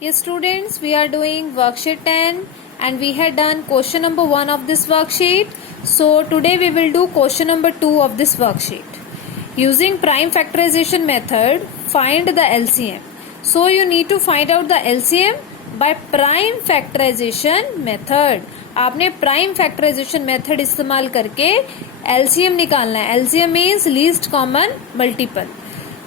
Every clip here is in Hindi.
Yes, students, we are doing worksheet 10 and we had done question number 1 of this worksheet. So today we will do question number 2 of this worksheet. Using prime factorization method, find the LCM. So you need to find out the LCM by prime factorization method. आपने प्राइम फैक्टराइजेशन मेथड इस्तेमाल करके LCM निकालना है. LCM means least common multiple.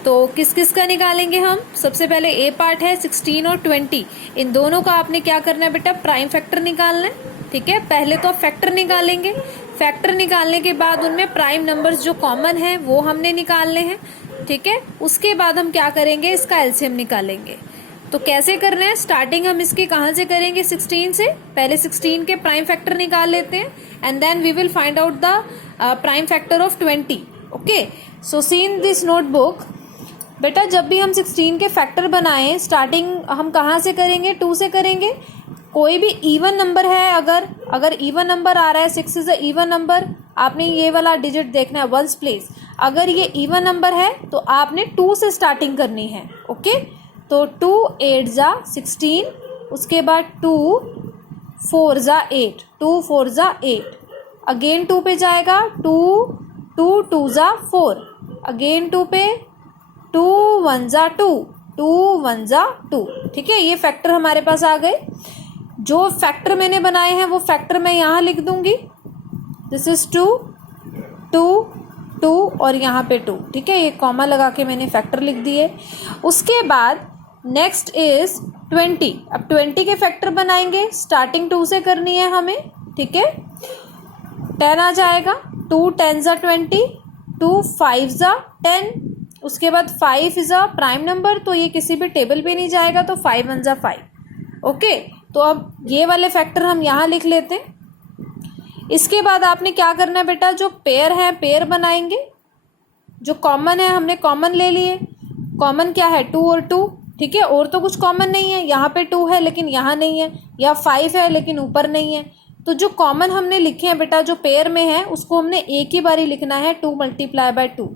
तो किस किस का निकालेंगे हम? सबसे पहले ए पार्ट है 16 और 20. इन दोनों का आपने क्या करना है बेटा? प्राइम फैक्टर निकालना है. ठीक है, पहले तो फैक्टर निकालेंगे. फैक्टर निकालने के बाद उनमें प्राइम नंबर्स जो कॉमन है वो हमने निकालने हैं. ठीक है, उसके बाद हम क्या करेंगे? इसका एलसीएम निकालेंगे. तो कैसे करना है? स्टार्टिंग हम इसकी कहां से करेंगे? 16 से. पहले 16 के प्राइम फैक्टर निकाल लेते हैं and then we will find out the prime factor of 20. Okay, so see in this notebook. बेटा जब भी हम 16 के फैक्टर बनाएं, स्टार्टिंग हम कहाँ से करेंगे? 2 से करेंगे. कोई भी इवन नंबर है, अगर इवन नंबर आ रहा है, 6 इज अ इवन नंबर, आपने ये वाला डिजिट देखना है वंस प्लेस. अगर ये इवन नंबर है तो आपने 2 से स्टार्टिंग करनी है. ओके, तो 2 8 जा 16, उसके बाद 2 4 जा 8, 2 4 जा 8, अगेन 2 पे जाएगा, 2 2 जा 4, अगेन 2 पे, 2 1 जा 2, 2 1 जा 2. ठीक है, ये फैक्टर हमारे पास आ गए. जो फैक्टर मैंने बनाए हैं वो फैक्टर मैं यहाँ लिख दूंगी. दिस इज 2 2 2 और यहाँ पे 2. ठीक है, ये कॉमा लगा के मैंने फैक्टर लिख दिए. उसके बाद नेक्स्ट इज 20. अब 20 के फैक्टर बनाएंगे. स्टार्टिंग 2 से करनी है हमें. ठीक है, 10 आ जाएगा, 2 10 जा 20, 2 5 जा 10, उसके बाद 5 इज अ प्राइम नंबर, तो ये किसी भी टेबल पे नहीं जाएगा, तो 5 1 जा 5. ओके, तो अब ये वाले फैक्टर हम यहाँ लिख लेते हैं. इसके बाद आपने क्या करना है बेटा? जो पेयर है पेयर बनाएंगे. जो कॉमन है हमने कॉमन ले लिए. कॉमन क्या है? 2 और 2. ठीक है, और तो कुछ कॉमन नहीं है. यहाँ पे 2 है लेकिन यहाँ नहीं है, या 5 है लेकिन ऊपर नहीं है. तो जो कॉमन हमने लिखे हैं बेटा, जो पेयर में है उसको हमने एक ही बारी लिखना है, 2 मल्टीप्लाई बाय 2.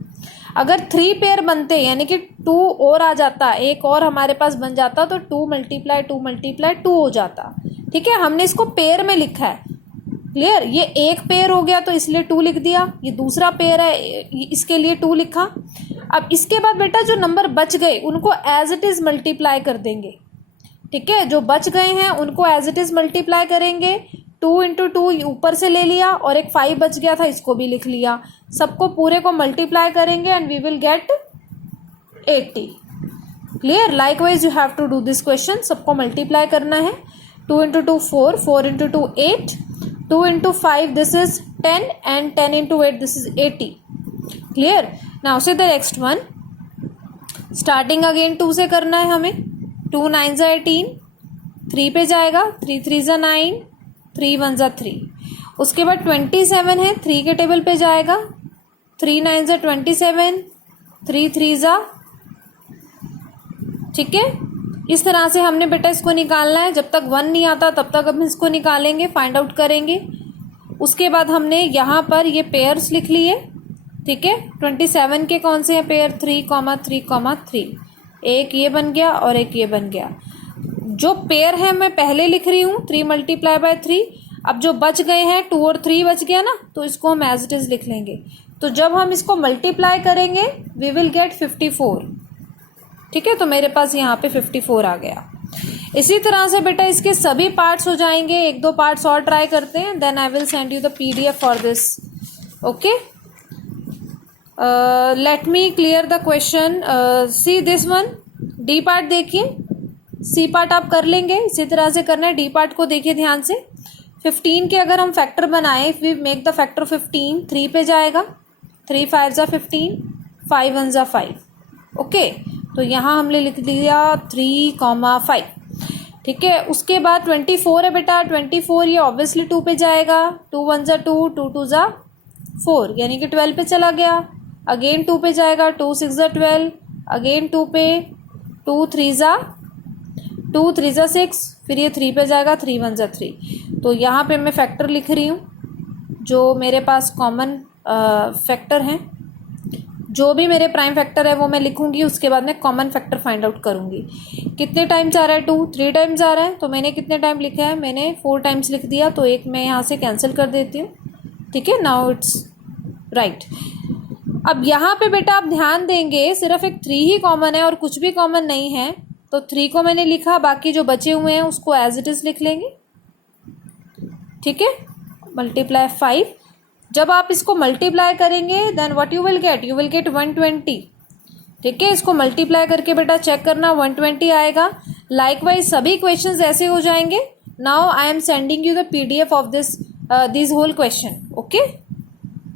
अगर 3 पेयर बनते यानी कि 2 और आ जाता, एक और हमारे पास बन जाता, तो 2 मल्टीप्लाई 2 हो जाता. ठीक है, हमने इसको पेयर में लिखा है. क्लियर? ये एक पेयर हो गया तो इसलिए 2 लिख दिया. ये दूसरा पेयर है, इसके लिए 2 लिखा. अब इसके बाद बेटा जो नंबर बच गए उनको एज इट इज मल्टीप्लाई कर देंगे. ठीक है, जो बच गए हैं उनको एज इट इज मल्टीप्लाई करेंगे. 2 इंटू 2 ऊपर से ले लिया और एक 5 बच गया था, इसको भी लिख लिया. सबको पूरे को मल्टीप्लाई करेंगे and we will get 80. Clear? Likewise you have to do this question. सबको मल्टीप्लाई करना है. 2 into 2 4, 4 into 2 8, 2 into 5 this is 10 and 10 into 8 this is 80. Clear? Now say the next one. Starting again 2 से करना है हमें. 2 9 जा 18, 3 पे जाएगा, 3 3 जा 9, 3 1 जा 3. उसके बाद 27 है, 3 के टेबल पे जाएगा, 3 9 जा 27, 3 3 जा. ठीक है, इस तरह से हमने बेटा इसको निकालना है. जब तक 1 नहीं आता तब तक हम इसको निकालेंगे, फाइंड आउट करेंगे. उसके बाद हमने यहाँ पर ये पेयर्स लिख लिए. ठीक है, 27 के कौन से हैं पेयर? 3,3,3. एक ये बन गया और एक ये बन गया. जो पेयर है मैं पहले लिख रही हूँ 3 मल्टीप्लाई बाय 3. अब जो बच गए हैं 2 और 3 बच गया ना, तो इसको हम एज इट इज लिख लेंगे. तो जब हम इसको मल्टीप्लाई करेंगे वी विल गेट 54. ठीक है, तो मेरे पास यहाँ पे 54 आ गया. इसी तरह से बेटा इसके सभी पार्ट्स हो जाएंगे. 1-2 पार्ट्स और ट्राई करते हैं, then I will send you the PDF for this. Okay, let me clear the question. See this one. D part देखिए, सी पार्ट आप कर लेंगे, इसी तरह से करना है. डी पार्ट को देखिए ध्यान से. 15 के अगर हम फैक्टर बनाएं, if we make the factor 15, 3 पे जाएगा, 3 5 जा 15, 5 1 जा 5. ओके, तो यहाँ हमने लिख दिया 3,5. ठीक है, उसके बाद 24 है बेटा. 24 ये ऑब्वियसली 2 पे जाएगा, 2 1 जा 2, 2 2 जा 4, यानी कि 12 पे चला गया. अगेन 2 पे जाएगा, 2 6 जा 12, अगेन 2 पे, 2 3 जा 6, फिर ये 3 पे जाएगा, 3 1 जा 3. तो यहाँ पे मैं फैक्टर लिख रही हूँ जो मेरे पास कॉमन फैक्टर हैं. जो भी मेरे प्राइम फैक्टर है वो मैं लिखूंगी, उसके बाद मैं कॉमन फैक्टर फाइंड आउट करूंगी. कितने टाइम्स आ रहा है 2? 3 टाइम्स आ रहा है, तो मैंने कितने टाइम लिखा है? मैंने 4 टाइम्स लिख दिया, तो एक मैं यहाँ से कैंसिल कर देती हूँ, ठीक है। Now it's right. अब यहाँ पे बेटा आप ध्यान देंगे, सिर्फ एक 3 ही कॉमन है और कुछ भी कॉमन नहीं है, तो 3 को मैंने लिखा, बाकी जो बचे हुए हैं उसको एज इट इज लिख लेंगे, ठीक है। मल्टीप्लाई 5, जब आप इसको मल्टीप्लाई करेंगे then what you will get? You will get 120, ठीक है। इसको मल्टीप्लाई करके बेटा चेक करना, 120 आएगा। लाइकवाइज सभी क्वेश्चंस ऐसे हो जाएंगे। Now I am sending you the PDF of this whole question, okay.